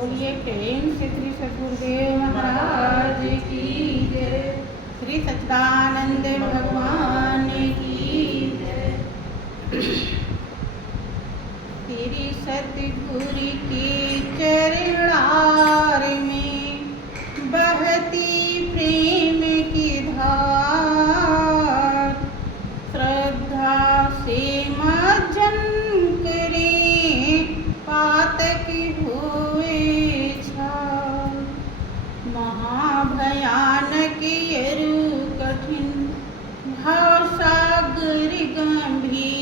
बोलिए प्रेम से श्री सद्गुरुदेव महाराज की जय। श्री सच्चिदानंद भगवान की जय। श्री सद्गुरु की चरणार में बहती प्रेम की धार, श्रद्धा से मज्जन करें पातक हुए छार। महाभयानक यरु कठिन भवसागर गंभीर,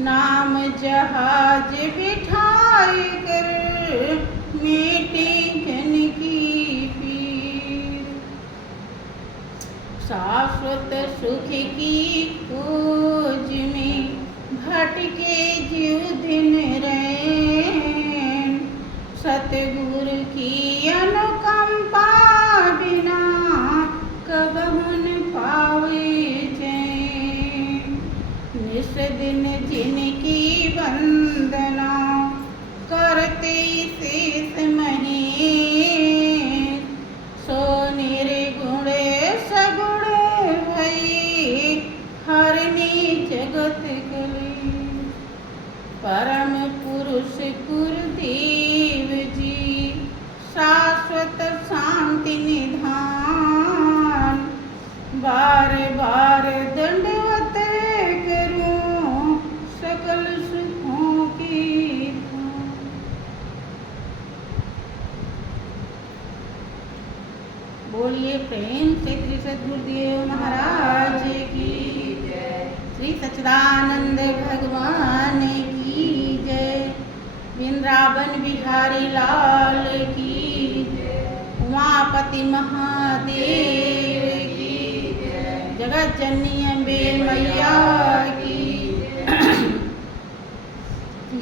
नाम जहाज बिठाए कर मेटे घन की पीर। शाश्वत सुख की खोज में भटके जीव दिन रैन, सतगुरु की अनुकंपा बिना कबहु न पावे चैन। निस दिन जिनकी वंदना करते शेष महेश, सो निर्गुण सगुण भई हरनी जगत कले। परम पुरुष गुरुदेव जी शाश्वत शांति निधान, बार बार दंडवत करूं सकल सुखों की धाम। बोलिए प्रेम से श्री सद्गुरुदेव महाराज की जय। श्री सच्चिदानंद भगवान की जय। वृंदावन बिहारी लाल की जय। उमापति महादेव की जय। जगत जननी अम्बे मैया की जय।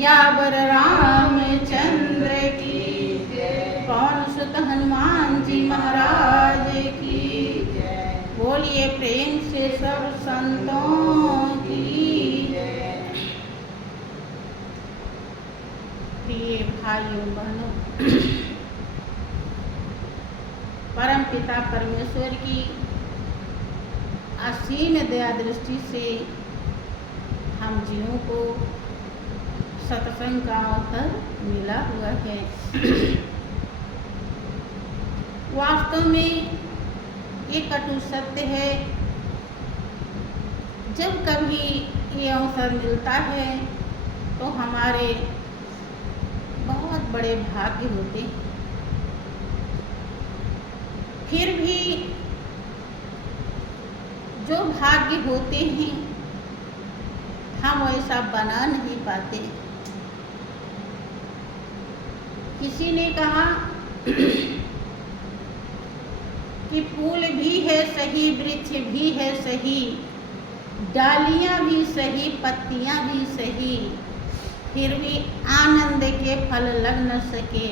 यावर रामचंद्र की जय। पवन सुत हनुमान जी महाराज की जय। बोलिए प्रेम से सब संतों की जय। प्रिय भाइयों बहनों, परम पिता परमेश्वर की असीम दया दृष्टि से हम जीवों को सत्संग का अवसर मिला हुआ है। वास्तव में ये कटु सत्य है, जब कभी ये अवसर मिलता है तो हमारे बहुत बड़े भाग्य होते हैं। फिर भी जो भाग्य होते हैं हम वैसा बना नहीं पाते। किसी ने कहा कि फूल भी है सही, वृक्ष भी है सही, डालियां भी सही, पत्तियां भी सही, फिर भी आनंद के फल लग न सके,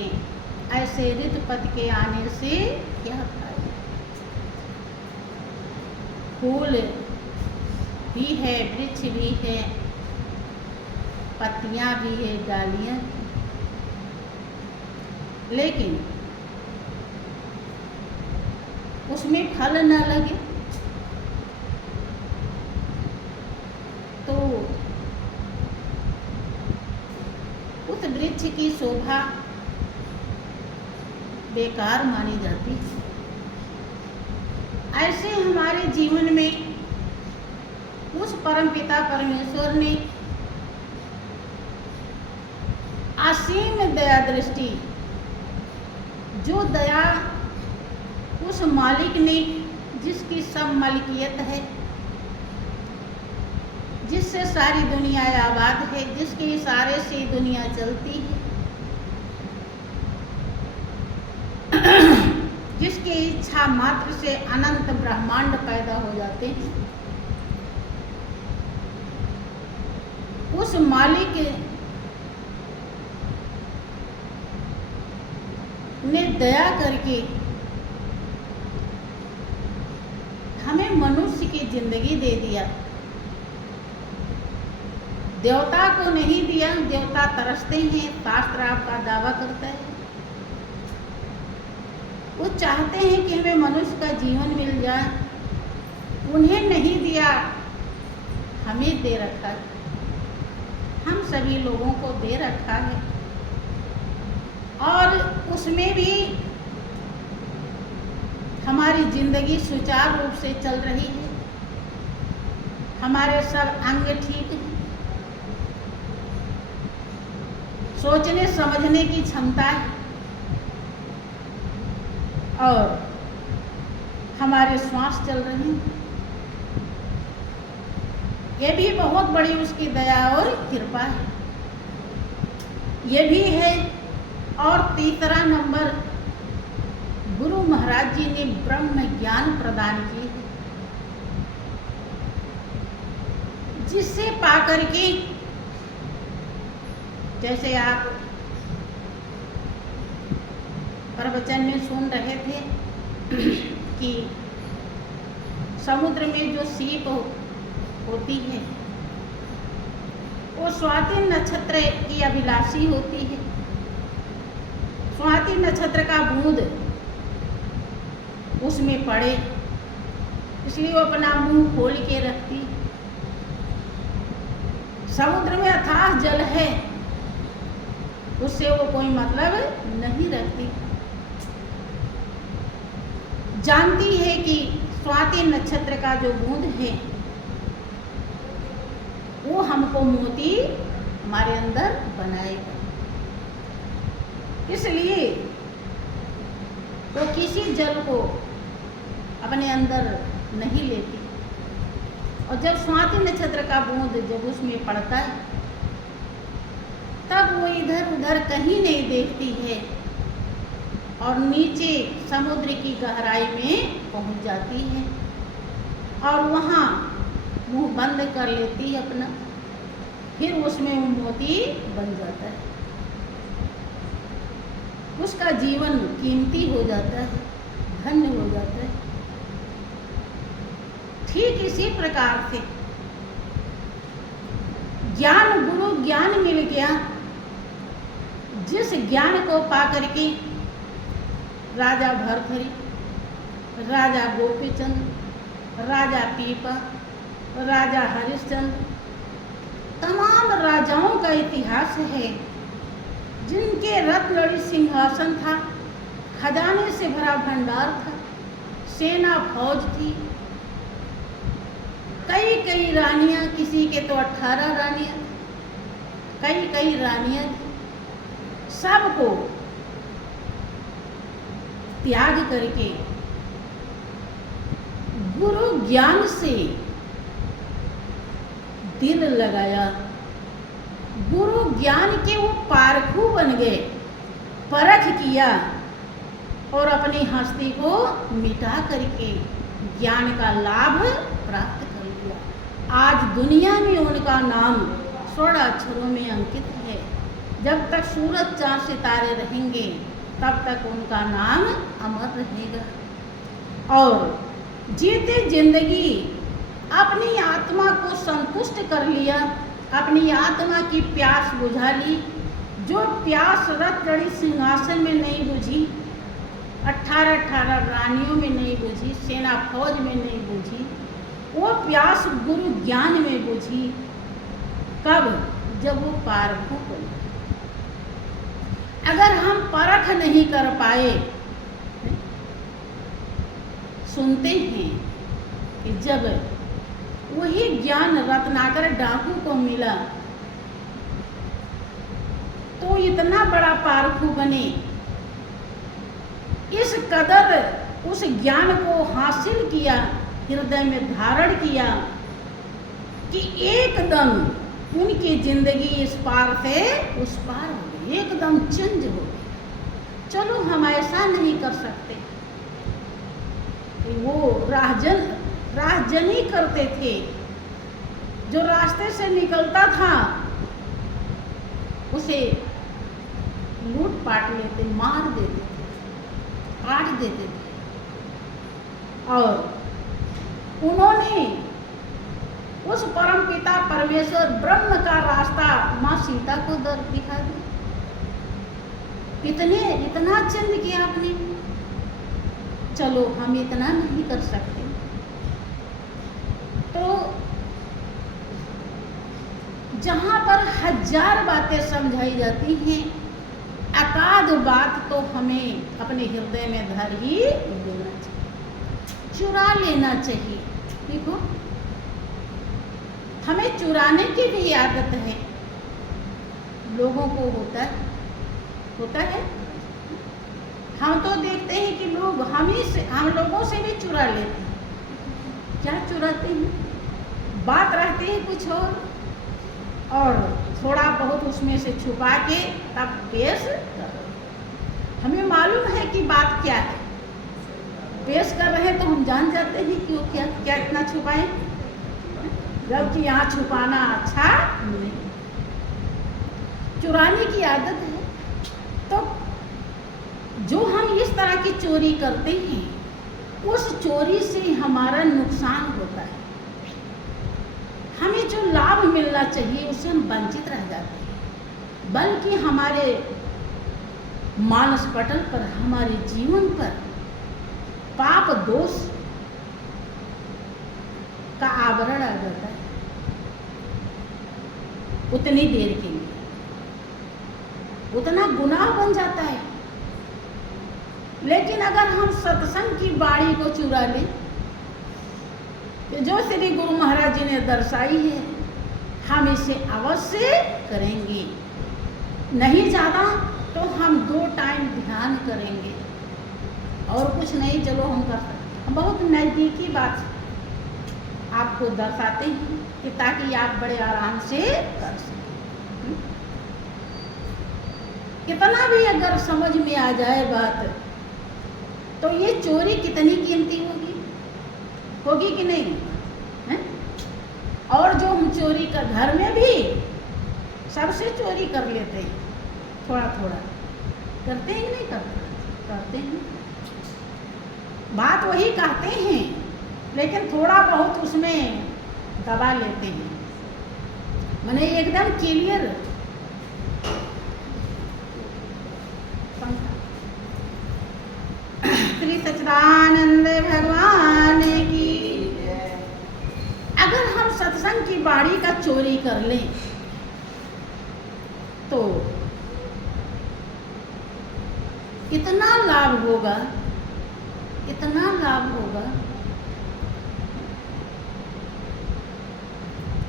ऐसे ऋतुपत के आने से क्या फायदा। फूल भी है, वृक्ष भी है, पत्तियां भी है, डालियां भी, लेकिन उसमें फल न लगे तो उस वृक्ष की शोभा बेकार मानी जाती है। ऐसे हमारे जीवन में उस परमपिता परमेश्वर ने असीम दया दृष्टि, जो दया उस मालिक ने जिसकी सब मालिकियत है, जिससे सारी दुनिया आबाद है, जिसके इशारे से दुनिया चलती है, जिसकी इच्छा मात्र से अनंत ब्रह्मांड पैदा हो जाते हैं, उस मालिक ने दया करके हमें मनुष्य की जिंदगी दे दिया। देवता को नहीं दिया, देवता तरसते हैं, शास्त्र आपका दावा करता है। वो चाहते हैं कि हमें मनुष्य का जीवन मिल जाए, उन्हें नहीं दिया, हमें दे रखा है, हम सभी लोगों को दे रखा है। और उसमें भी हमारी जिंदगी सुचारू रूप से चल रही है, हमारे सब अंग ठीक हैं, सोचने समझने की क्षमता है और हमारे श्वास चल रहे हैं। ये भी बहुत बड़ी उसकी दया और कृपा है। ये भी है। और तीसरा नंबर, गुरु महाराज जी ने ब्रह्म ज्ञान प्रदान की है, जिससे पाकर के, जैसे आप प्रवचन में सुन रहे थे कि समुद्र में जो सीप होती है वो स्वाति नक्षत्र की अभिलाषी होती है। स्वाति नक्षत्र का बूंद उसमें पड़े, इसलिए वो अपना मुंह खोल के रखती। समुद्र में अथाह जल है, उससे वो कोई मतलब नहीं रखती। जानती है कि स्वाति नक्षत्र का जो बूंद है वो हमको मोती हमारे अंदर बनाएगा, इसलिए वो किसी जल को अपने अंदर नहीं लेती। और जब स्वाति नक्षत्र का बूंद जब उसमें पड़ता है तब वो इधर उधर कहीं नहीं देखती है और नीचे समुद्र की गहराई में पहुंच जाती है और वहाँ मुंह बंद कर लेती है अपना, फिर उसमें वो मोती बन जाता है। उसका जीवन कीमती हो जाता है, धन्य हो जाता है। ठीक इसी प्रकार से ज्ञान, गुरु ज्ञान मिल गया, जिस ज्ञान को पाकर के राजा भर्तृहरि, राजा गोपीचंद, राजा पीपा, राजा हरिश्चंद्र, तमाम राजाओं का इतिहास है, जिनके रत्नलड़ी सिंहासन था, खजाने से भरा भंडार था, सेना फौज थी, कई कई रानियां, किसी के तो 18 रानियां, कई कई रानियां थी। सबको त्याग करके गुरु ज्ञान से दिल लगाया, गुरु ज्ञान के वो पारखू बन गए, परख किया और अपनी हस्ती को मिटा करके ज्ञान का लाभ प्राप्त कर लिया। आज दुनिया में उनका नाम स्वर्ण अक्षरों में अंकित है। जब तक सूरज चांद सितारे रहेंगे तब तक उनका नाम अमर रहेगा। और जीते जिंदगी अपनी आत्मा को संतुष्ट कर लिया, अपनी आत्मा की प्यास बुझा ली। जो प्यास रत्नलड़ी सिंहासन में नहीं बुझी, 18 रानियों में नहीं बुझी, सेना फौज में नहीं बुझी, वो प्यास गुरु ज्ञान में बुझी। कब? जब वो पारखू बने। अगर हम परख नहीं कर पाए, सुनते हैं कि जब वही ज्ञान रत्नाकर डाकू को मिला तो इतना बड़ा पारखू बने, इस कदर उस ज्ञान को हासिल किया, हृदय में धारण किया कि एकदम उनकी जिंदगी इस पार से उस पार हो गई, एकदम चेंज हो गई। चलो हम ऐसा नहीं कर सकते। वो राहजनी करते थे, जो रास्ते से निकलता था उसे लूट पाट लेते, मार देते थे, काट देते थे। और उन्होंने उस परम पिता परमेश्वर ब्रह्म का रास्ता माँ सीता को दिखा दिया। इतना चंद किया आपने। चलो हम इतना नहीं कर सकते, तो जहाँ पर 1000 बातें समझाई जाती हैं, एकाध बात तो हमें अपने हृदय में धर ही देना चाहिए, चुरा लेना चाहिए। देखो, हमें चुराने की भी आदत है, लोगों को होता है। हम तो देखते हैं कि लोग हम लोगों से भी चुरा लेते हैं। क्या चुराते हैं? बात रहती है कुछ और थोड़ा बहुत उसमें से छुपा के तब पेश करो। हमें मालूम है कि बात क्या है, पेश कर रहे हैं तो हम जान जाते हैं कि वो क्या इतना छुपाए, जबकि यहाँ छुपाना अच्छा नहीं। चुराने की आदत है, तो जो हम इस तरह की चोरी करते हैं, उस चोरी से हमारा नुकसान होता है। हमें जो लाभ मिलना चाहिए उससे हम वंचित रह जाते हैं, बल्कि हमारे मानस पटल पर, हमारे जीवन पर पाप दोष का आवरण आ जाता है उतनी देर के लिए, उतना गुनाह बन जाता है। लेकिन अगर हम सत्संग की बाणी को चुरा लें, जो श्री गुरु महाराज जी ने दर्शाई है, हम इसे अवश्य करेंगे। नहीं ज़्यादा तो हम 2 टाइम ध्यान करेंगे और कुछ नहीं। चलो हम कर सकते, हम बहुत नज़दीकी बात आपको दर्शाते हैं कि ताकि आप बड़े आराम से कर सकें। कितना भी अगर समझ में आ जाए बात, तो ये चोरी कितनी कीमती होगी कि नहीं है? और जो हम चोरी का घर में भी सबसे चोरी कर लेते हैं, थोड़ा थोड़ा करते हैं कि नहीं करते हैं। बात वही कहते हैं, लेकिन थोड़ा बहुत उसमें दबा लेते हैं, माने एकदम क्लियर। श्री सच्चिदानंद भगवान की। अगर हम सत्संग की बाड़ी का चोरी कर लें तो इतना लाभ होगा, इतना लाभ होगा।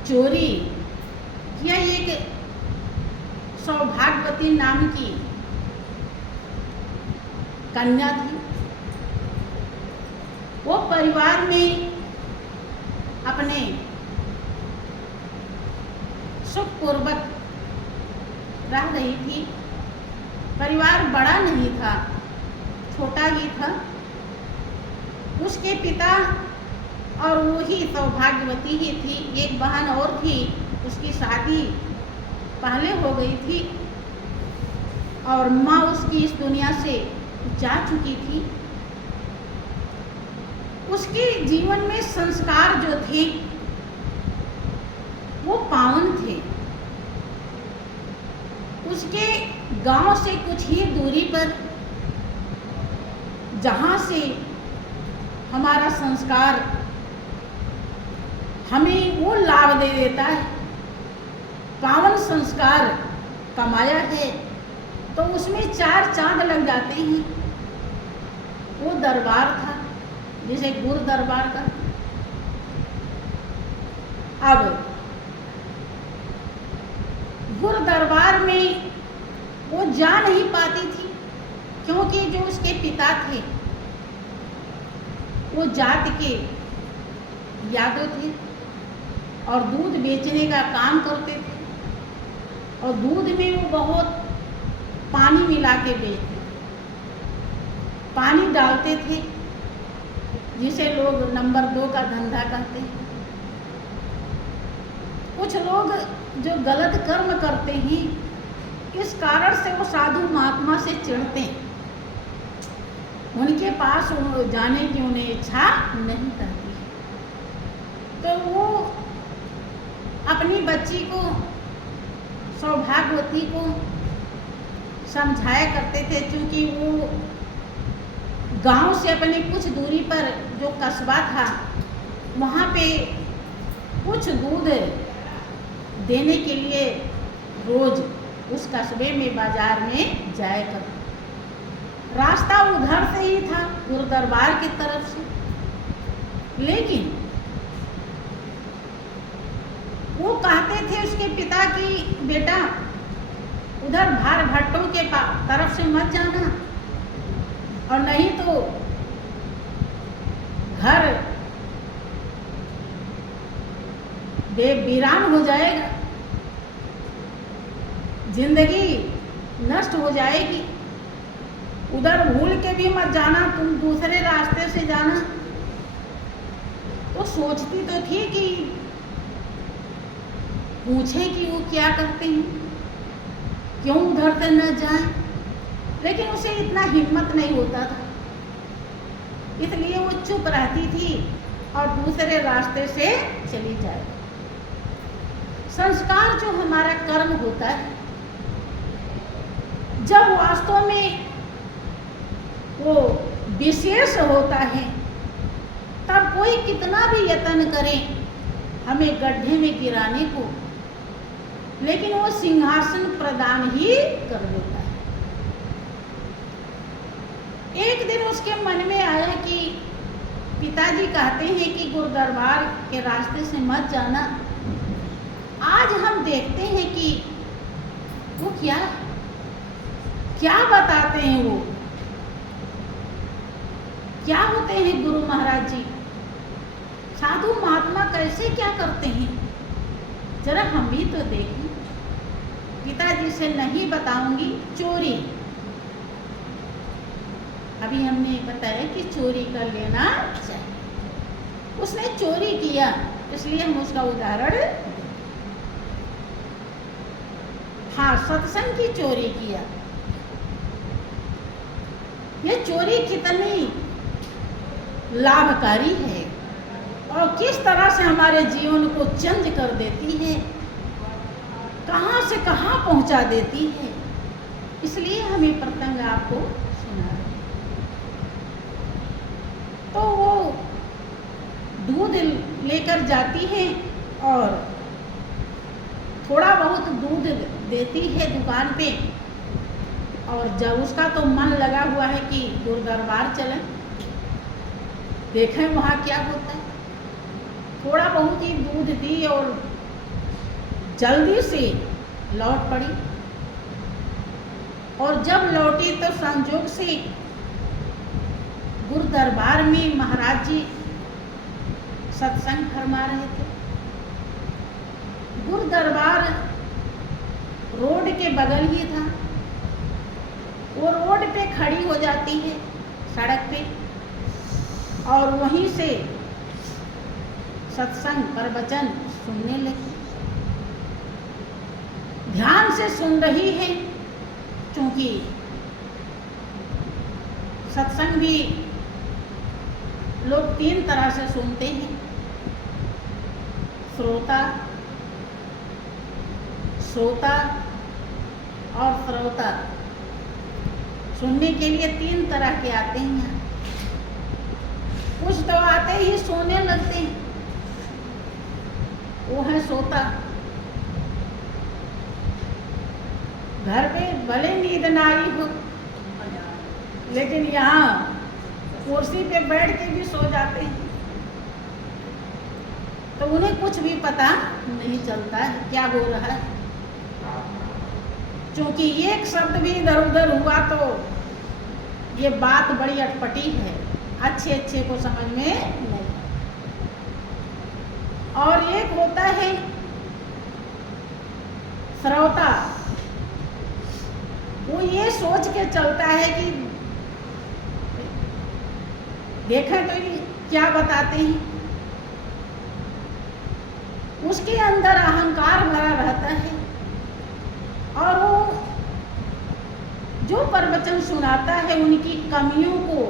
चोरी किया एक सौभाग्यवती नाम की कन्या थी। वो परिवार में अपने सुखपूर्वक रह रही थी। परिवार बड़ा नहीं था, छोटा ही था। उसके पिता और वो ही सौभाग्यवती ही थी। एक बहन और थी, उसकी शादी पहले हो गई थी और माँ उसकी इस दुनिया से जा चुकी थी। उसके जीवन में संस्कार जो थे वो पावन थे। उसके गांव से कुछ ही दूरी पर, जहाँ से हमारा संस्कार हमें वो लाभ दे देता है, पावन संस्कार कमाया है, तो उसमें 4 चांद लग जाते हैं। वो दरबार था, जैसे गुरु दरबार का। अब गुरु दरबार में वो जा नहीं पाती थी, क्योंकि जो उसके पिता थे वो जात के यादव थे और दूध बेचने का काम करते थे, और दूध में वो बहुत पानी मिला के बेचते थे, पानी डालते थे, जिसे लोग नंबर 2 का धंधा कहते हैं। कुछ लोग जो गलत कर्म करते हैं, इस कारण से वो साधु महात्मा से चिढ़ते हैं, उनके पास जाने की उन्हें इच्छा नहीं करती है। तो वो अपनी बच्ची को, सौभाग्यवती को समझाया करते थे, क्योंकि वो गांव से अपने कुछ दूरी पर जो कस्बा था वहाँ पे कुछ दूध देने के लिए रोज उस कस्बे में बाजार में जाया करते। रास्ता उधर से ही था, गुरुदरबार की तरफ से, लेकिन वो कहते थे उसके पिता की, बेटा उधर भार भट्टों के तरफ से मत जाना, और नहीं तो घर वीरान हो जाएगा, जिंदगी नष्ट हो जाएगी। उधर भूल के भी मत जाना, तुम दूसरे रास्ते से जाना। तो सोचती तो थी कि पूछें कि वो क्या करते हैं, क्यों उधर से न जाएं, लेकिन उसे इतना हिम्मत नहीं होता था, इसलिए वो चुप रहती थी और दूसरे रास्ते से चली जाए। संस्कार जो हमारा कर्म होता है, जब वास्तव में वो विशेष होता है, तब कोई कितना भी यत्न करे हमें गड्ढे में गिराने को, लेकिन वो सिंहासन प्रदान ही कर देता है। एक दिन उसके मन में आया कि पिताजी कहते हैं कि गुरुदरबार के रास्ते से मत जाना, आज हम देखते हैं कि वो क्या बताते हैं, वो क्या होते हैं गुरु महाराज जी, साधु महात्मा कैसे क्या करते हैं, जरा हम भी तो देखें। पिताजी से नहीं बताऊंगी, चोरी, अभी हमने बताया कि चोरी कर लेना चाहिए, उसने चोरी किया, इसलिए हम उसका उदाहरण, हाँ, सत्संग की चोरी किया। ये चोरी कितनी लाभकारी है और किस तरह से हमारे जीवन को चेंज कर देती है, कहाँ से कहाँ पहुँचा देती है, इसलिए हमें प्रसंग आपको सुना। तो वो दूध लेकर जाती है और थोड़ा बहुत दूध देती है दुकान पे, और जब उसका तो मन लगा हुआ है कि गुरुदरबार चलें, देखें वहाँ क्या होता है, थोड़ा बहुत ही दूध दी और जल्दी से लौट पड़ी। और जब लौटी तो संजोग से गुरुदरबार में महाराज जी सत्संग फरमा रहे थे। गुरुदरबार रोड के बगल ही था, वो रोड पे खड़ी हो जाती है सड़क पे, और वहीं से सत्संग प्रवचन सुनने लगी। ध्यान से सुन रही है, क्योंकि सत्संग भी लोग 3 तरह से सुनते हैं, श्रोता और श्रोता। सुनने के लिए 3 तरह के आते हैं। कुछ तो आते ही सोने लगते हैं, वो है श्रोता। घर पे भले नींद ना आई हो, लेकिन यहाँ कुर्सी पे बैठ के भी सो जाते हैं, तो उन्हें कुछ भी पता नहीं चलता है क्या हो रहा है, क्योंकि एक शब्द भी इधर उधर हुआ तो ये बात बड़ी अटपटी है, अच्छे को समझ में नहीं। और एक होता है श्रोता, वो ये सोच के चलता है कि देखा तो क्या बताते हैं, उसके अंदर अहंकार भरा रहता है, और वो जो प्रवचन सुनाता है उनकी कमियों को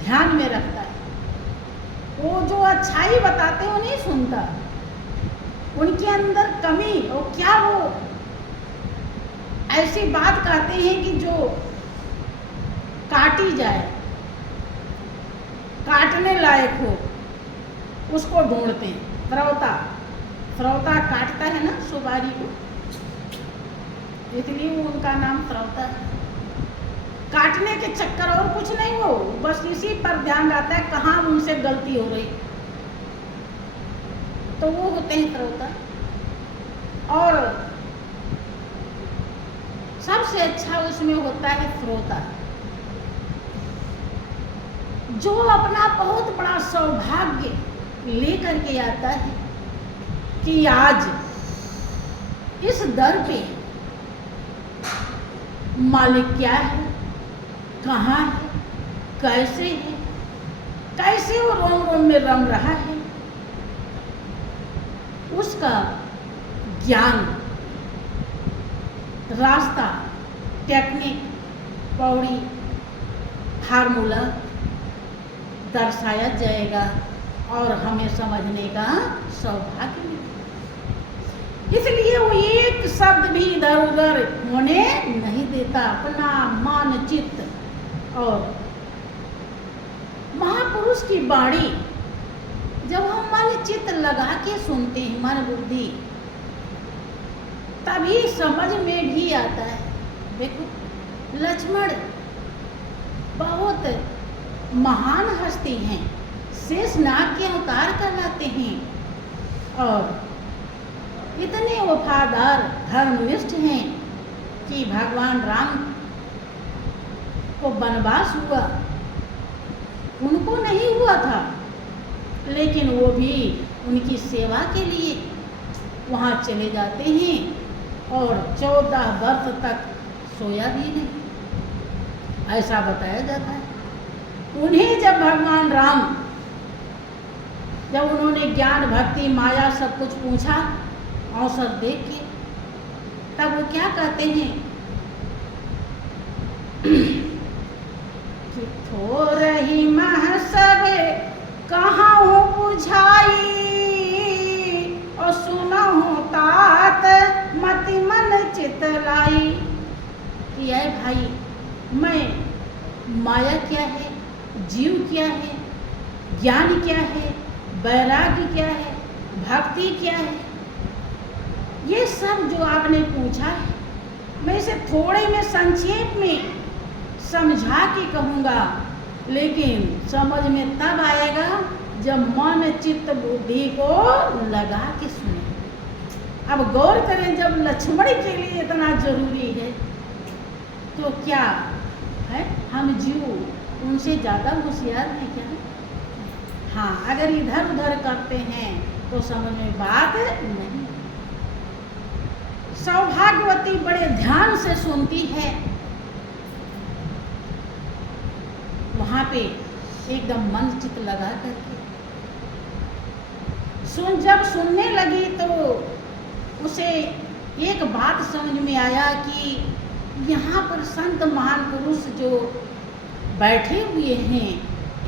ध्यान में रखता है। वो जो अच्छाई बताते हैं वो नहीं सुनता, उनके अंदर कमी, और क्या वो ऐसी बात कहते हैं कि जो काटी जाए, काटने लायक हो, उसको ढूंढते हैं। फ्रौता काटता है ना सुपारी को, इसलिए वो उनका नाम फ्रौता है। काटने के चक्कर और कुछ नहीं, वो बस इसी पर ध्यान रहता है कहाँ उनसे गलती हो रही, तो वो होते हैं फ्रौता। और सबसे अच्छा उसमें होता है फ्रोता, जो अपना बहुत बड़ा सौभाग्य लेकर के आता है कि आज इस दर पे मालिक क्या है, कहाँ है, कैसे है, कैसे वो रोम रोम में रम रहा है, उसका ज्ञान, रास्ता, टेक्निक, पौड़ी, फार्मूला दर्शाया जाएगा और हमें समझने का सौभाग्य मिलेगा। इसलिए वो एक शब्द भी इधर उधर होने नहीं देता, अपना मान चित्त। और महापुरुष की वाणी जब हम मन चित्त लगा के सुनते हैं, मन बुद्धि, तभी समझ में भी आता है। देखो लक्ष्मण बहुत महान हस्ती हैं, शेषनाग के अवतार कहलाते हैं और इतने वफादार धर्मनिष्ठ हैं कि भगवान राम को वनवास हुआ, उनको नहीं हुआ था, लेकिन वो भी उनकी सेवा के लिए वहाँ चले जाते हैं और 14 वर्ष तक सोया भी नहीं, ऐसा बताया जाता है। उन्हें जब भगवान राम, जब उन्होंने ज्ञान भक्ति माया सब कुछ पूछा अवसर देख के, तब वो क्या कहते हैं कि थोरही मह सब कहाँ हो बुझाई, और सुनहु तात मति मन चित लाई। कि ऐ भाई, मैं माया क्या है, जीव क्या है, ज्ञान क्या है, वैराग्य क्या है, भक्ति क्या है, ये सब जो आपने पूछा है, मैं इसे थोड़े में संक्षेप में समझा के कहूँगा, लेकिन समझ में तब आएगा जब मन चित्त बुद्धि को लगा के सुने। अब गौर करें, जब लक्ष्मण के लिए इतना जरूरी है तो क्या है हम जीव उनसे ज़्यादा होशियार हैं क्या? हाँ, अगर इधर उधर करते हैं तो समझ में बात नहीं। सौभाग्यवती बड़े ध्यान से सुनती है, वहाँ पे एकदम मन चित लगा करके जब सुनने लगी तो उसे एक बात समझ में आया कि यहाँ पर संत महान पुरुष जो बैठे हुए हैं,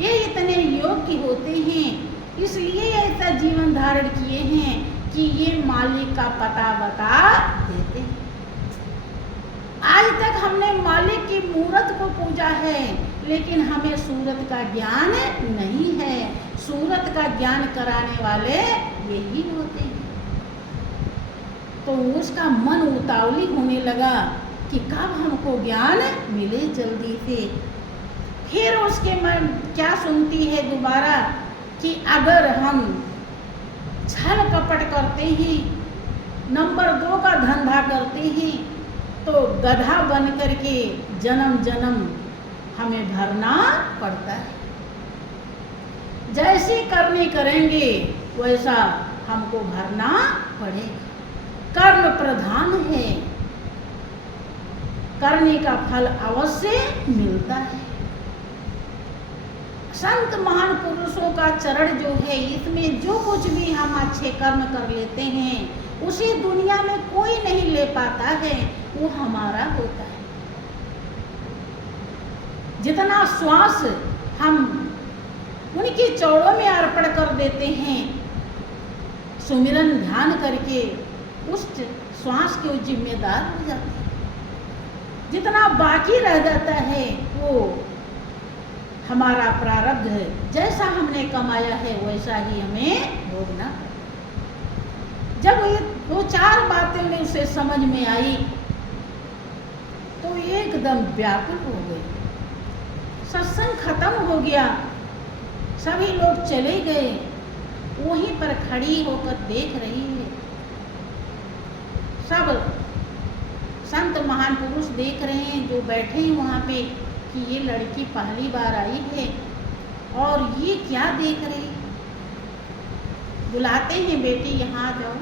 ये इतने योग्य होते हैं, इसलिए ऐसा जीवन धारण किए हैं कि ये मालिक का पता बता देते हैं। आज तक हमने मालिक की मूरत को पूजा है, लेकिन हमें सूरत का ज्ञान नहीं है। सूरत का ज्ञान कराने वाले यही होते हैं। तो उसका मन उतावली होने लगा कि कब हमको ज्ञान मिले जल्दी से। फिर उसके मन क्या सुनती है दोबारा कि अगर हम छल कपट करते हैं, नंबर 2 का धंधा करते हैं, तो गधा बन करके जन्म जन्म हमें भरना पड़ता है। जैसे करने करेंगे वैसा हमको भरना पड़ेगा। कर्म प्रधान है, करने का फल अवश्य मिलता है। संत महान पुरुषों का चरण जो है, इसमें जो कुछ भी हम अच्छे कर्म कर लेते हैं, उसे दुनिया में कोई नहीं ले पाता है, वो हमारा होता है। जितना श्वास हम उनके चौड़ों में अर्पण कर देते हैं, सुमिरन ध्यान करके उस श्वास के वो जिम्मेदार हो जाते हैं। जितना बाकी रह जाता है वो हमारा प्रारब्ध है, जैसा हमने कमाया है वैसा ही हमें भोगना। जब वो 4 बातें में उसे समझ में आई तो एकदम व्याकुल हो गई। सत्संग खत्म हो गया, सभी लोग चले गए, वहीं पर खड़ी होकर देख रही है। सब संत महान पुरुष देख रहे हैं जो बैठे हैं वहाँ पे कि ये लड़की पहली बार आई है और ये क्या देख रही। बुलाते हैं, बेटी यहाँ जाओ।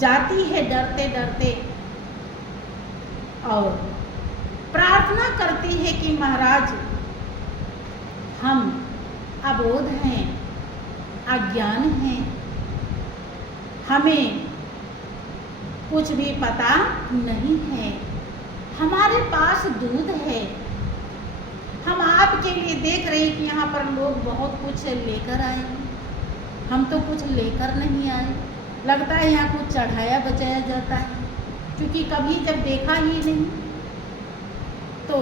जाती है डरते डरते और प्रार्थना करती है कि महाराज हम अबोध हैं, अज्ञान हैं, हमें कुछ भी पता नहीं है, हमारे पास दूध है, हम आपके लिए देख रहे हैं कि यहाँ पर लोग बहुत कुछ लेकर आए हैं, हम तो कुछ लेकर नहीं आए। लगता है यहाँ कुछ चढ़ाया बचाया जाता है, क्योंकि कभी जब देखा ही नहीं। तो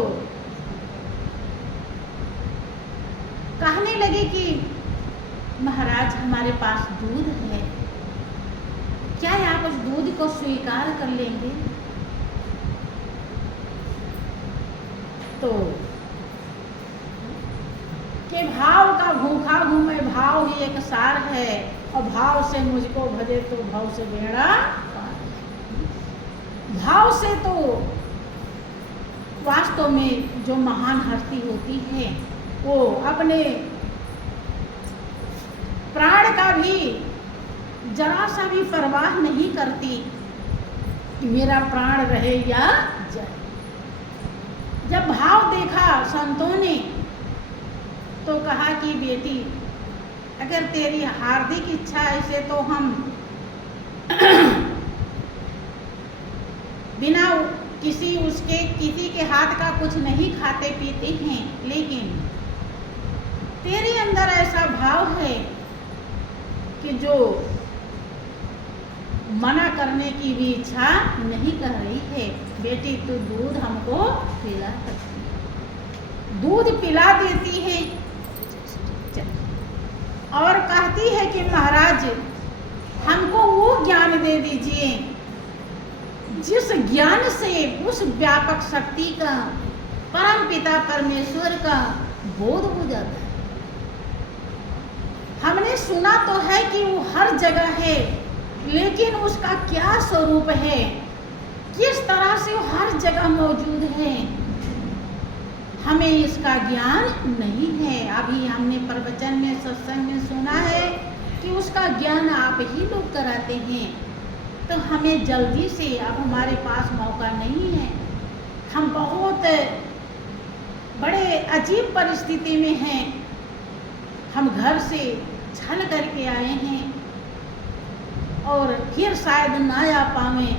कहने लगे कि महाराज हमारे पास दूध है, क्या आप उस दूध को स्वीकार कर लेंगे? तो के भाव का भूखा हूँ मैं, भाव ही एक सार है, और भाव से मुझको भजे तो भाव से बेड़ा पार। भाव से तो वास्तव में जो महान हस्ती होती है वो अपने प्राण का भी जरा सा भी परवाह नहीं करती कि मेरा प्राण रहे या जाए। जब भाव देखा संतों ने तो कहा कि बेटी अगर तेरी हार्दिक इच्छा ऐसे तो हम बिना किसी के हाथ का कुछ नहीं खाते पीते हैं, लेकिन तेरे अंदर ऐसा भाव है कि जो मना करने की भी इच्छा नहीं कर रही है। बेटी तू दूध हमको पिला सकती है। दूध पिला देती है और कहती है कि महाराज हमको वो ज्ञान दे दीजिए जिस ज्ञान से उस व्यापक शक्ति का, परम पिता परमेश्वर का बोध हो जाता है। हमने सुना तो है कि वो हर जगह है, लेकिन उसका क्या स्वरूप है, किस तरह से वो हर जगह मौजूद है, हमें इसका ज्ञान नहीं है। अभी हमने प्रवचन में सत्संग में सुना है कि उसका ज्ञान आप ही लोग कराते हैं, तो हमें जल्दी से, अब हमारे पास मौका नहीं है, हम बहुत बड़े अजीब परिस्थिति में हैं, हम घर से छल करके आए हैं और फिर शायद ना आ पावे,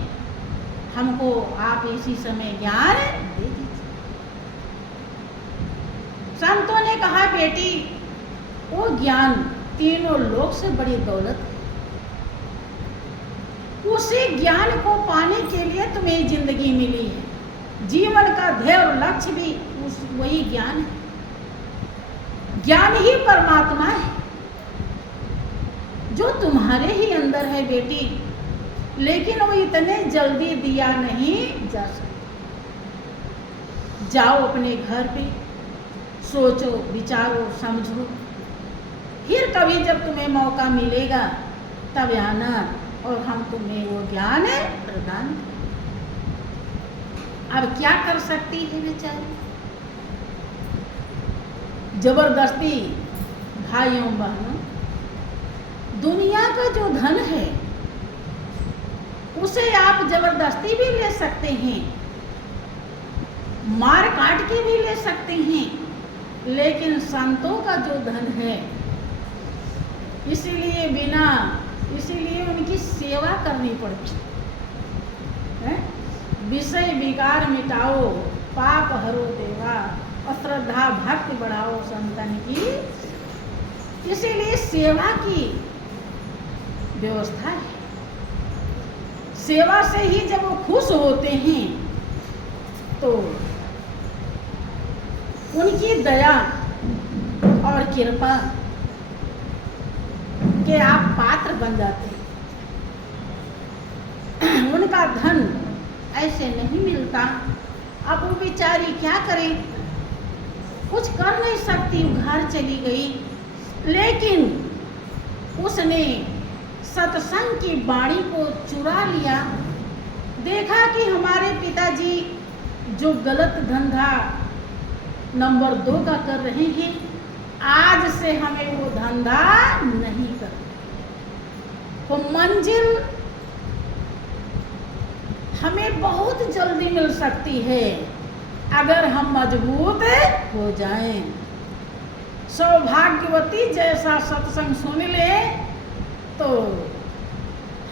हमको आप इसी समय ज्ञान दे दीजिए। संतों ने कहा बेटी वो ज्ञान तीनों लोक से बड़ी दौलत है, उसी ज्ञान को पाने के लिए तुम्हें जिंदगी मिली है, जीवन का ध्येय और लक्ष्य भी वही ज्ञान है। ज्ञान ही परमात्मा है जो तुम्हारे ही अंदर है बेटी, लेकिन वो इतने जल्दी दिया नहीं जा सकता। जाओ अपने घर पे, सोचो विचारो समझो, फिर कभी जब तुम्हें मौका मिलेगा तब आना और हम तुम्हें वो ज्ञान प्रदान करें। अब क्या कर सकती है बेचारी? जबरदस्ती भाइयों बहनों, दुनिया का जो धन है उसे आप जबरदस्ती भी ले सकते हैं, मार काट के भी ले सकते हैं, लेकिन संतों का जो धन है, इसीलिए उनकी सेवा करनी पड़ती है। विषय विकार मिटाओ, पाप हरो देवा, और श्रद्धा भक्ति बढ़ाओ संतन की। इसीलिए सेवा की व्यवस्था है। सेवा से ही जब वो खुश होते हैं तो उनकी दया और कृपा के आप पात्र बन जाते हैं। उनका धन ऐसे नहीं मिलता। अब वो बेचारी क्या करे, कुछ कर नहीं सकती, घर चली गई। लेकिन उसने सत्संग की वाणी को चुरा लिया। देखा कि हमारे पिताजी जो गलत धंधा नंबर 2 का कर रहे हैं, आज से हमें वो धंधा नहीं करना। वो मंजिल हमें बहुत जल्दी मिल सकती है अगर हम मजबूत हो जाएं। सौभाग्यवती जैसा सत्संग सुन ले तो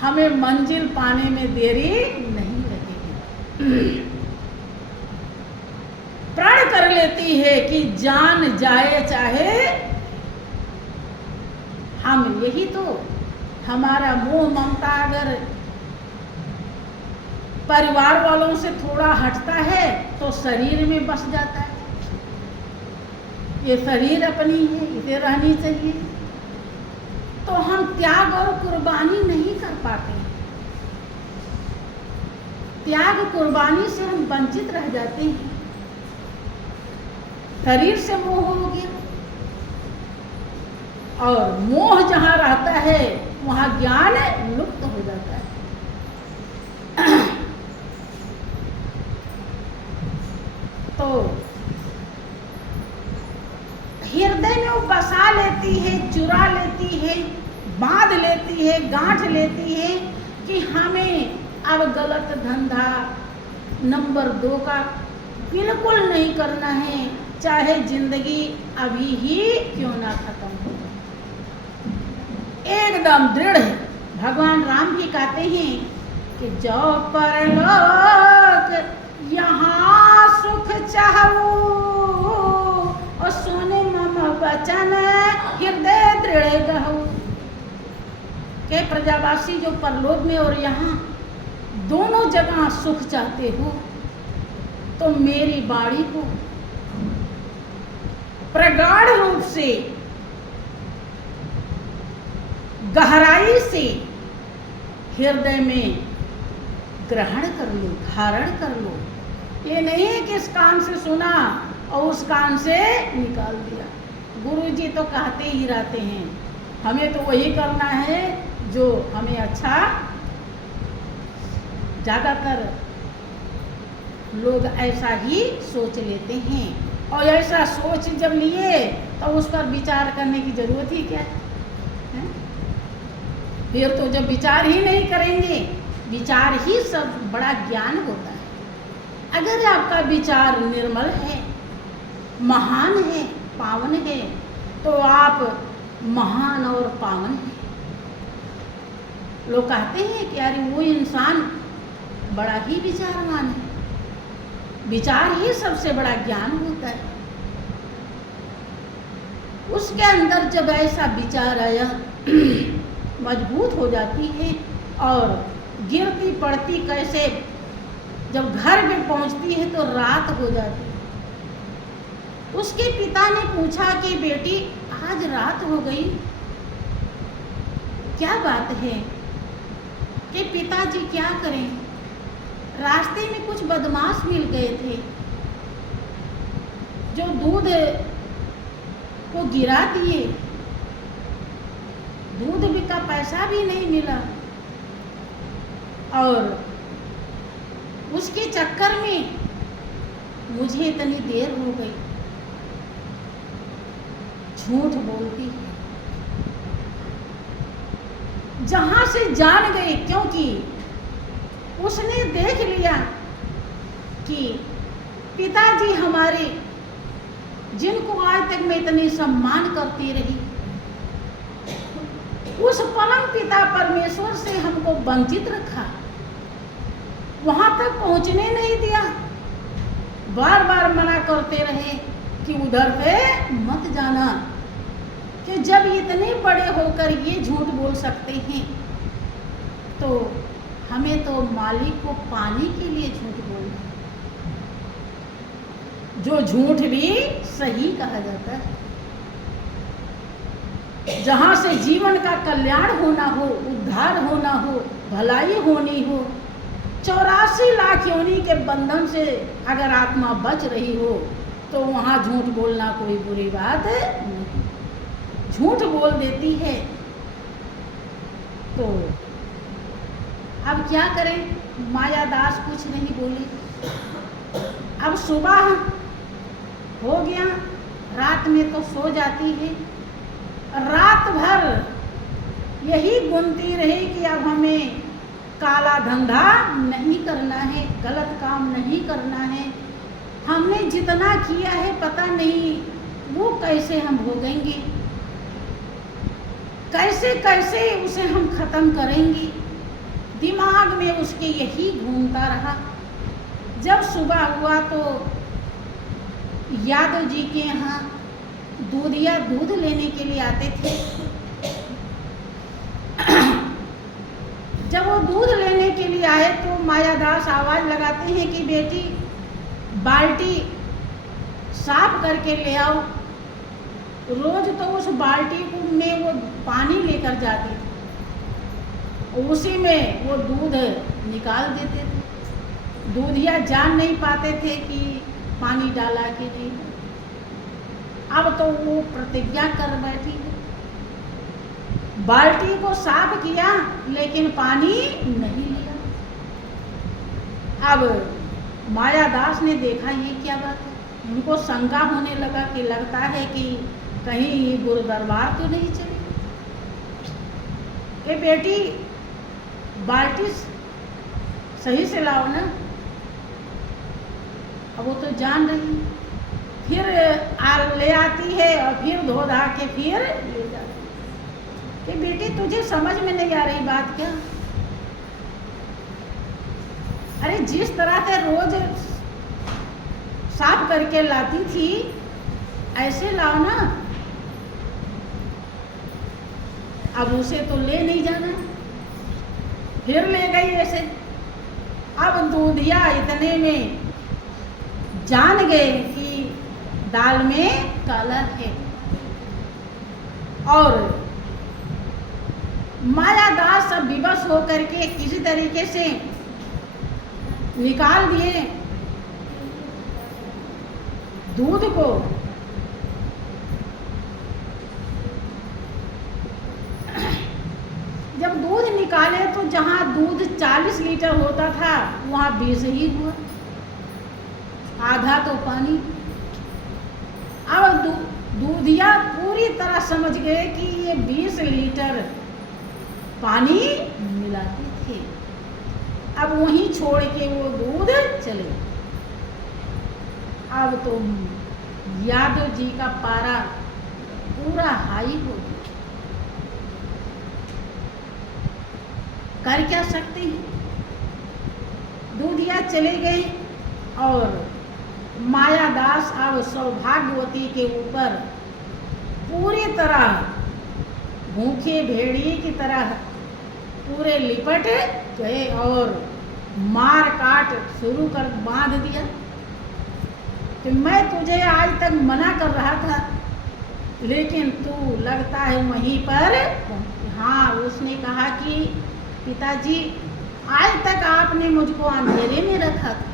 हमें मंजिल पाने में देरी नहीं लगेगी। प्रण कर लेती है कि जान जाए चाहे हम। यही तो हमारा मोह ममता अगर परिवार वालों से थोड़ा हटता है तो शरीर में बस जाता है। ये शरीर अपनी है, इसे रहनी चाहिए। तो हम त्याग और कुर्बानी नहीं कर पाते। त्याग कुर्बानी से हम वंचित रह जाते हैं। शरीर से मोह हो गया, और मोह जहाँ रहता है वहाँ ज्ञान लुप्त हो जाता है। तो हृदय में वो बसा लेती है, चुरा लेती है, बांध लेती है, गांठ लेती है कि हमें अब गलत धंधा नंबर 2 का बिल्कुल नहीं करना है, चाहे जिंदगी अभी ही क्यों ना खत्म हो। एकदम दृढ़ है। भगवान राम भी कहते हैं कि जो परलोक यहाँ सुख चाहूं और सुने मम वचन हृदय दृढ़ गहूं। के प्रजावासी जो परलोक में और यहाँ दोनों जगह सुख चाहते हो तो मेरी बाणी को प्रगाढ़ रूप से, गहराई से हृदय में ग्रहण कर लो, धारण कर लो। ये नहीं है कि इस कान से सुना और उस कान से निकाल दिया। गुरुजी तो कहते ही रहते हैं, हमें तो वही करना है जो हमें अच्छा। ज़्यादातर लोग ऐसा ही सोच लेते हैं, और ऐसा सोच जब लिए तो उस पर विचार करने की जरूरत ही क्या है? फिर तो जब विचार ही नहीं करेंगे, विचार ही सब बड़ा ज्ञान होता है। अगर आपका विचार निर्मल है, महान है, पावन है, तो आप महान और पावन हैं। लोग कहते हैं कि यार वो इंसान बड़ा ही विचारवान है। विचार ही सबसे बड़ा ज्ञान होता है। उसके अंदर जब ऐसा विचार आया मजबूत हो जाती है, और गिरती पड़ती कैसे जब घर में पहुंचती है तो रात हो जाती है। उसके पिता ने पूछा कि बेटी आज रात हो गई, क्या बात है? कि पिताजी क्या करें, रास्ते में कुछ बदमाश मिल गए थे जो दूध को गिरा दिए, दूध भी का पैसा भी नहीं मिला, और उसके चक्कर में मुझे इतनी देर हो गई। झूठ बोलती है, जहां से जान गई, क्योंकि उसने देख लिया कि पिताजी हमारे, जिनको आज तक मैं इतनी सम्मान करती रही, उस परम पिता परमेश्वर से हमको वंचित रखा, वहां तक पहुंचने नहीं दिया। बार बार मना करते रहे कि उधर पे मत जाना, कि जब इतने बड़े होकर ये झूठ बोल सकते हैं तो हमें तो मालिक को पाने के लिए झूठ बोलना, जो झूठ भी सही कहा जाता है, जहाँ से जीवन का कल्याण होना हो, उद्धार होना हो, भलाई होनी हो। 84 लाख योनि के बंधन से अगर आत्मा बच रही हो तो वहाँ झूठ बोलना कोई बुरी बात नहीं। झूठ बोल देती है तो अब क्या करें? मायादास कुछ नहीं बोले। अब सुबह हो गया, रात में तो सो जाती है, रात भर यही गुनती रही कि अब हमें काला धंधा नहीं करना है, गलत काम नहीं करना है। हमने जितना किया है पता नहीं वो कैसे हम भोगेंगे, कैसे कैसे उसे हम खत्म करेंगे। दिमाग में उसके यही घूमता रहा। जब सुबह हुआ तो यादव जी के यहाँ दूधिया दूध लेने के लिए आते थे। जब वो दूध लेने के लिए आए तो मायादास आवाज़ लगाते हैं कि बेटी बाल्टी साफ करके ले आओ। रोज तो उस बाल्टी में वो पानी लेकर जाती थी, उसी में वो दूध निकाल देते थे। दूधिया जान नहीं पाते थे कि पानी डाला कि नहीं। अब तो वो प्रतिज्ञा कर बैठी, बाल्टी को साफ किया लेकिन पानी नहीं लिया। अब मायादास ने देखा ये क्या बात है, उनको शंका होने लगा कि लगता है कि कहीं ये गुरु दरबार तो नहीं चली। कि बेटी बाल्टी सही से लाओ ना। अब वो तो जान रही, फिर ले आती है और फिर धो धा के फिर ले जाती है। कि बेटी तुझे समझ में नहीं आ रही बात क्या? अरे जिस तरह से रोज साफ करके लाती थी ऐसे लाओ ना। अब उसे तो ले नहीं जाना, फिर ले गई ऐसे। अब दूधिया इतने में जान गए कि दाल में काला है और मायादास सब विवश होकर के किसी तरीके से निकाल दिए दूध को। जब दूध निकाले तो जहां दूध 40 लीटर होता था वहां 20 ही हुआ, आधा तो पानी। अब दूधिया पूरी तरह समझ गए कि ये 20 लीटर पानी मिलाते थे। अब वहीं छोड़ के वो दूध चले। अब तो यादव जी का पारा पूरा हाई हो गया। कर क्या सकते हैं? दूधिया चले गए और मायादास अब सौभाग्यवती के ऊपर पूरी तरह भूखे भेड़िए की तरह पूरे लिपट गए और मार काट शुरू कर बांध दिया कि मैं तुझे आज तक मना कर रहा था लेकिन तू लगता है वहीं पर। हाँ, उसने कहा कि पिताजी आज तक आपने मुझको अंधेरे में रखा था,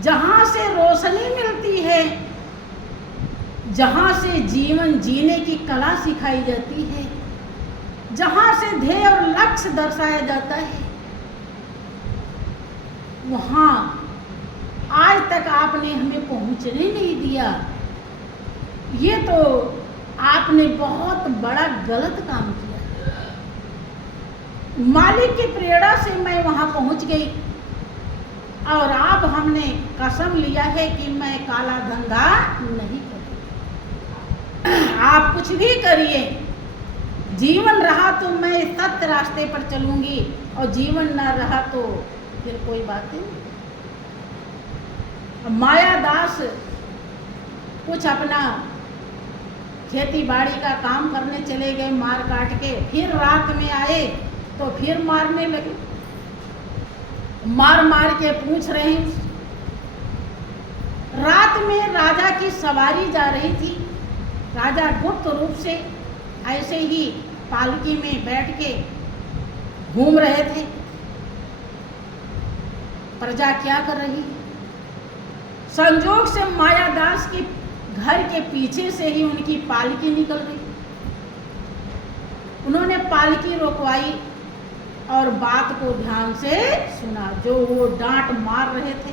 जहाँ से रोशनी मिलती है, जहाँ से जीवन जीने की कला सिखाई जाती है, जहाँ से ध्येय और लक्ष्य दर्शाया जाता है, वहाँ आज तक आपने हमें पहुँचने नहीं दिया। ये तो आपने बहुत बड़ा गलत काम किया। मालिक की प्रेरणा से मैं वहाँ पहुँच गई और अब हमने कसम लिया है कि मैं काला धंधा नहीं करूँगी। आप कुछ भी करिए, जीवन रहा तो मैं सत्य रास्ते पर चलूँगी और जीवन न रहा तो फिर कोई बात नहीं। मायादास कुछ अपना खेती बाड़ी का काम करने चले गए मार काट के। फिर रात में आए तो फिर मारने लगे, मार मार के पूछ रहे हैं। रात में राजा की सवारी जा रही थी। राजा गुप्त रूप से ऐसे ही पालकी में बैठ के घूम रहे थे। प्रजा क्या कर रही? संजोग से मायादास के घर के पीछे से ही उनकी पालकी निकल रही। उन्होंने पालकी रोकवाई और बात को ध्यान से सुना। जो वो डांट मार रहे थे,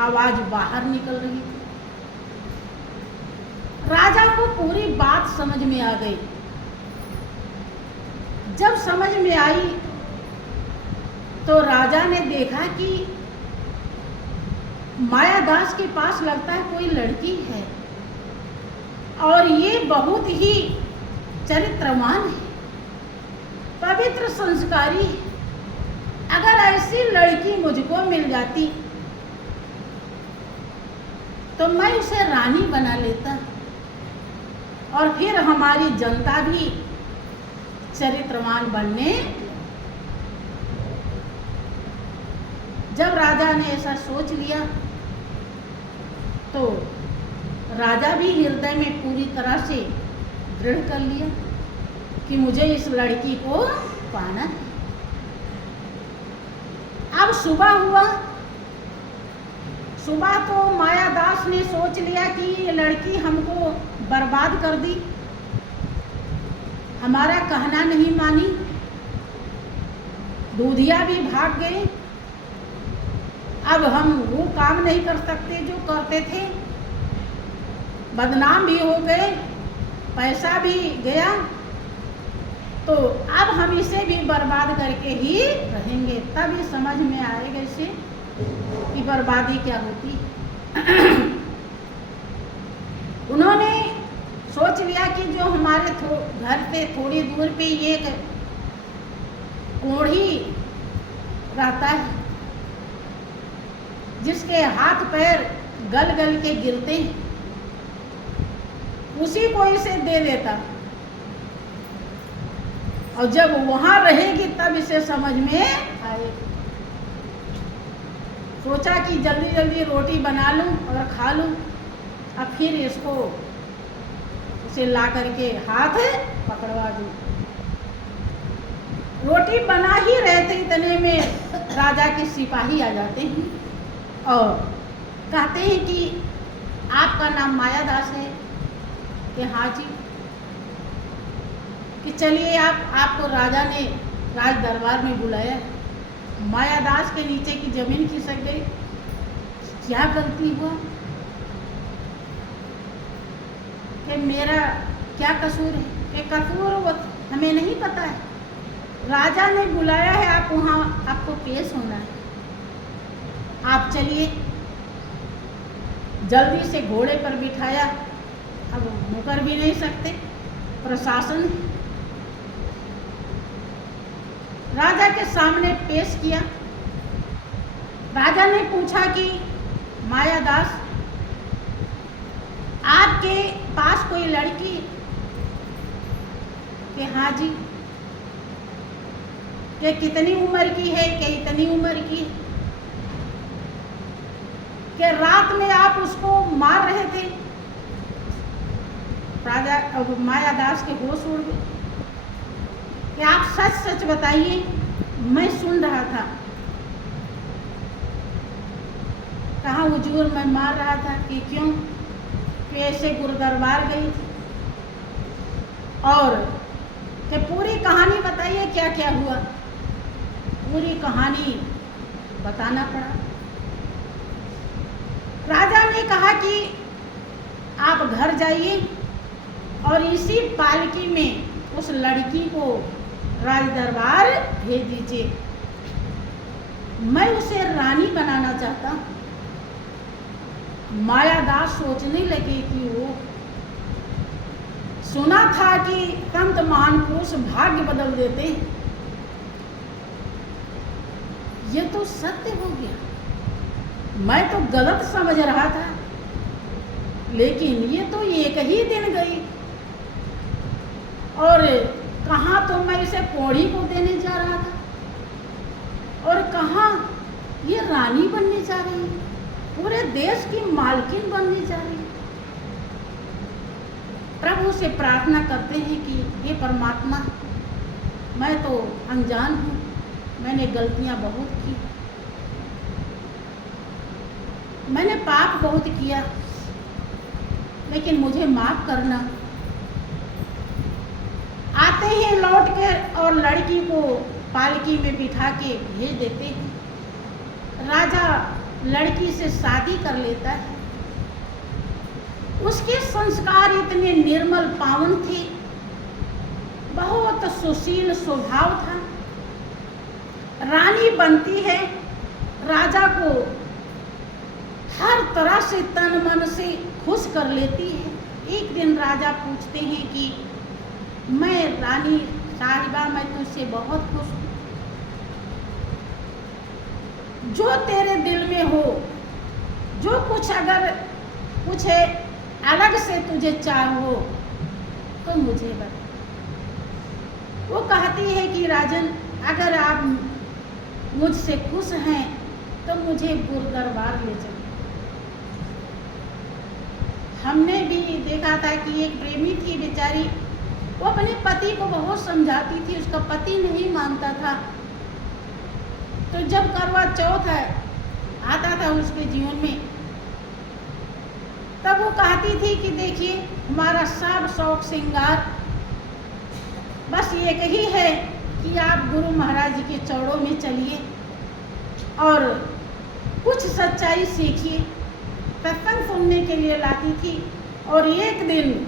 आवाज बाहर निकल रही थी। राजा को पूरी बात समझ में आ गई। जब समझ में आई तो राजा ने देखा कि मायादास के पास लगता है कोई लड़की है और ये बहुत ही चरित्रवान है, पवित्र संस्कारी है। अगर ऐसी लड़की मुझको मिल जाती तो मैं उसे रानी बना लेता और फिर हमारी जनता भी चरित्रवान बनने। जब राजा ने ऐसा सोच लिया तो राजा भी हृदय में पूरी तरह से दृढ़ कर लिया कि मुझे इस लड़की को पाना है। अब सुबह हुआ। सुबह तो मायादास ने सोच लिया कि ये लड़की हमको बर्बाद कर दी, हमारा कहना नहीं मानी, दूधिया भी भाग गए। अब हम वो काम नहीं कर सकते जो करते थे, बदनाम भी हो गए, पैसा भी गया, तो अब हम इसे भी बर्बाद करके ही रहेंगे। तब ये समझ में आएगा इसे कि बर्बादी क्या होती है। उन्होंने सोच लिया कि जो हमारे घर से थोड़ी दूर पे ये कोढ़ी रहता है जिसके हाथ पैर गल गल के गिरते हैं, उसी को इसे दे देता और जब वहां रहेगी तब इसे समझ में आए। सोचा कि जल्दी जल्दी रोटी बना लूं और खा लूं, अब फिर इसको उसे ला करके हाथ पकड़वा दूं। रोटी बना ही रहे थे, इतने में राजा के सिपाही आ जाते हैं और कहते हैं कि आपका नाम मायादास है? कि हाँ जी। कि चलिए आपको राजा ने राज दरबार में बुलाया। मायादास के नीचे की जमीन खिसक गई। क्या गलती हुआ कि मेरा क्या कसूर है? कि कसूर वो हमें नहीं पता है, राजा ने बुलाया है, आप वहाँ आपको पेश होना है। आप चलिए। जल्दी से घोड़े पर बिठाया। अब मुकर भी नहीं सकते, प्रशासन राजा के सामने पेश किया। राजा ने पूछा कि मायादास, आपके पास कोई लड़की? कि हाँ जी। कि कितनी उम्र की है? कि इतनी उम्र की। कि रात में आप उसको मार रहे थे? राजा अब मायादास के होश उड़ गए कि आप सच सच बताइए, मैं सुन रहा था। कहा हुजूर मैं मार रहा था। कि क्यों? कि ऐसे गुरुदरबार गई थी और कि पूरी कहानी बताइए क्या क्या हुआ। पूरी कहानी बताना पड़ा। राजा ने कहा कि आप घर जाइए और इसी पालकी में उस लड़की को राज दरबार भेज दीजिए, मैं उसे रानी बनाना चाहता हूं। मायादास सोचने लगे कि वो सुना था कि संत महान पुरुष भाग्य बदल देते हैं, ये तो सत्य हो गया। मैं तो गलत समझ रहा था, लेकिन ये तो एक ही दिन गई और कहाँ तो मैं इसे कोढ़ी को देने जा रहा था। ये रानी बनने जा रही है, पूरे देश की मालकिन बनने जा रही है। प्रभु से प्रार्थना करते हैं कि हे परमात्मा, मैं तो अनजान हूँ, मैंने गलतियाँ बहुत की, मैंने पाप बहुत किया, लेकिन मुझे माफ करना। आते हैं लौट के और लड़की को पालकी में बिठा के भेज देते हैं। राजा लड़की से शादी कर लेता है। उसके संस्कार इतने निर्मल पावन थे, बहुत सुशील स्वभाव था। रानी बनती है, राजा को हर तरह से तन मन से खुश कर लेती है। एक दिन राजा पूछते हैं कि मैं रानी साहिबा, मैं तुझसे बहुत खुश हूँ, जो तेरे दिल में हो, जो कुछ अगर कुछ अलग से तुझे चाहो तो मुझे बता। वो कहती है कि राजन, अगर आप मुझसे खुश हैं तो मुझे गुरुदरबार ले चलो। हमने भी देखा था कि एक प्रेमी थी बेचारी, वो अपने पति को बहुत समझाती थी, उसका पति नहीं मानता था। तो जब करवा चौथ आता था उसके जीवन में, तब वो कहती थी कि देखिए, हमारा सब शौक श्रृंगार बस एक ही है कि आप गुरु महाराज जी के चौड़ों में चलिए और कुछ सच्चाई सीखिए। सत्संग सुनने के लिए लाती थी और एक दिन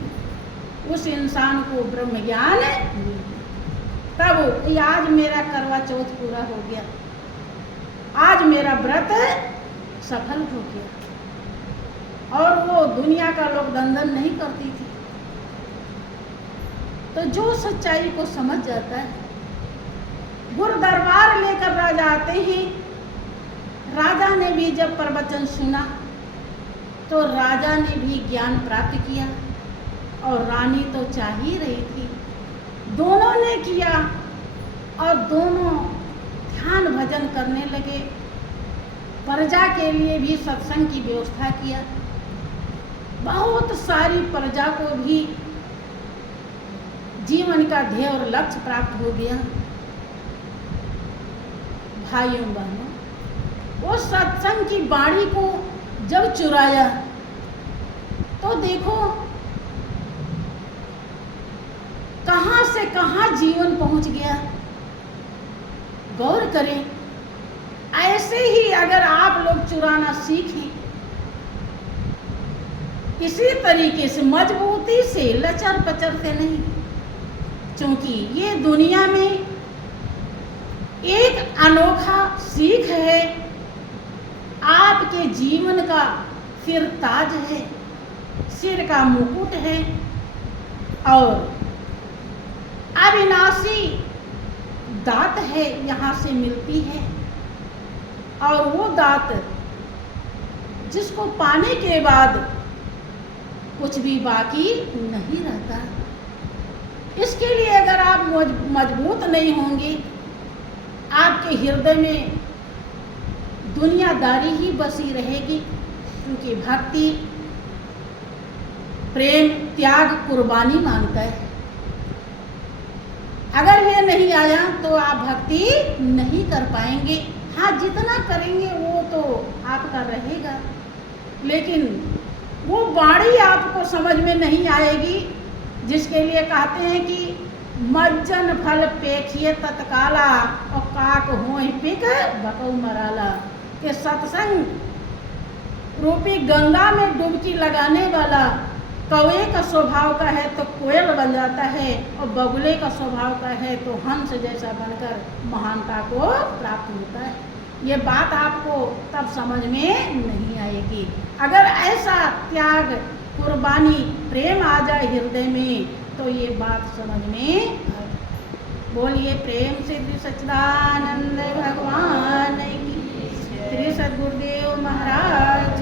उस इंसान को ब्रह्म ज्ञान, तब आज मेरा करवा चौथ पूरा हो गया, आज मेरा व्रत सफल हो गया। और वो दुनिया का लोग दंडन नहीं करती थी। तो जो सच्चाई को समझ जाता है, गुरु दरबार लेकर राजा आते हैं। राजा ने भी जब प्रवचन सुना तो राजा ने भी ज्ञान प्राप्त किया और रानी तो चाह ही रही थी। दोनों ने किया और दोनों ध्यान भजन करने लगे। प्रजा के लिए भी सत्संग की व्यवस्था किया। बहुत सारी प्रजा को भी जीवन का ध्येय और लक्ष्य प्राप्त हो गया। भाइयों बहनों, वो सत्संग की बाणी को जब चुराया तो देखो कहां से कहां जीवन पहुंच गया। गौर करें, ऐसे ही अगर आप लोग चुराना सीखें, इसी तरीके से मजबूती से, लचर पचर से नहीं, क्योंकि ये दुनिया में एक अनोखा सीख है, आपके जीवन का सिर ताज है, सिर का मुकुट है और अविनाशी दात है, यहाँ से मिलती है। और वो दात जिसको पाने के बाद कुछ भी बाकी नहीं रहता। इसके लिए अगर आप मजबूत नहीं होंगे, आपके हृदय में दुनियादारी ही बसी रहेगी, क्योंकि भक्ति प्रेम, त्याग, कुर्बानी मांगता है। अगर ये नहीं आया तो आप भक्ति नहीं कर पाएंगे। हाँ, जितना करेंगे वो तो आपका रहेगा, लेकिन वो बाणी आपको समझ में नहीं आएगी, जिसके लिए कहते हैं कि मज्जन फल पेखिए तत्काला और काक होए पिक बकौ मराला। के सत्संग रूपी गंगा में डुबकी लगाने वाला कौवे का स्वभाव का है तो कोयल बन जाता है, और बगुले का स्वभाव का है तो हंस जैसा बनकर महानता को प्राप्त होता है। ये बात आपको तब समझ में नहीं आएगी। अगर ऐसा त्याग, कुर्बानी, प्रेम आ जाए हृदय में तो ये बात समझ में आए। बोलिए प्रेम से श्री सच्चिदानंद भगवान की, श्री सद्गुरुदेव महाराज